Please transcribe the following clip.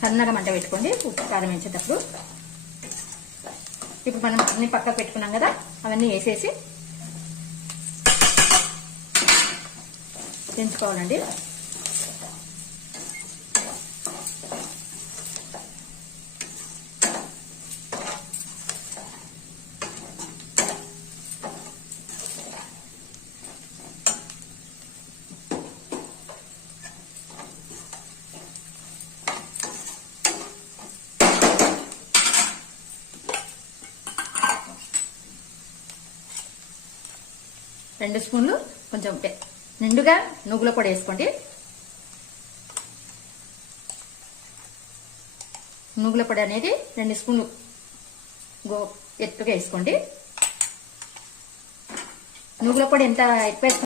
సన్నగా మంట పెట్టుకోండి ఉప్పు కారం వేసేటప్పుడు. ఇప్పుడు మనం అన్ని పక్కకు పెట్టుకున్నాం కదా అవన్నీ వేసేసి పెంచుకోవాలండి రెండు స్పూన్లు కొంచెం నిండుగా నువ్వుల పొడి వేసుకోండి. నువ్వుల పొడి అనేది రెండు స్పూన్లు గో ఎత్తుగా వేసుకోండి. నువ్వుల పొడి ఎంత ఎక్కువ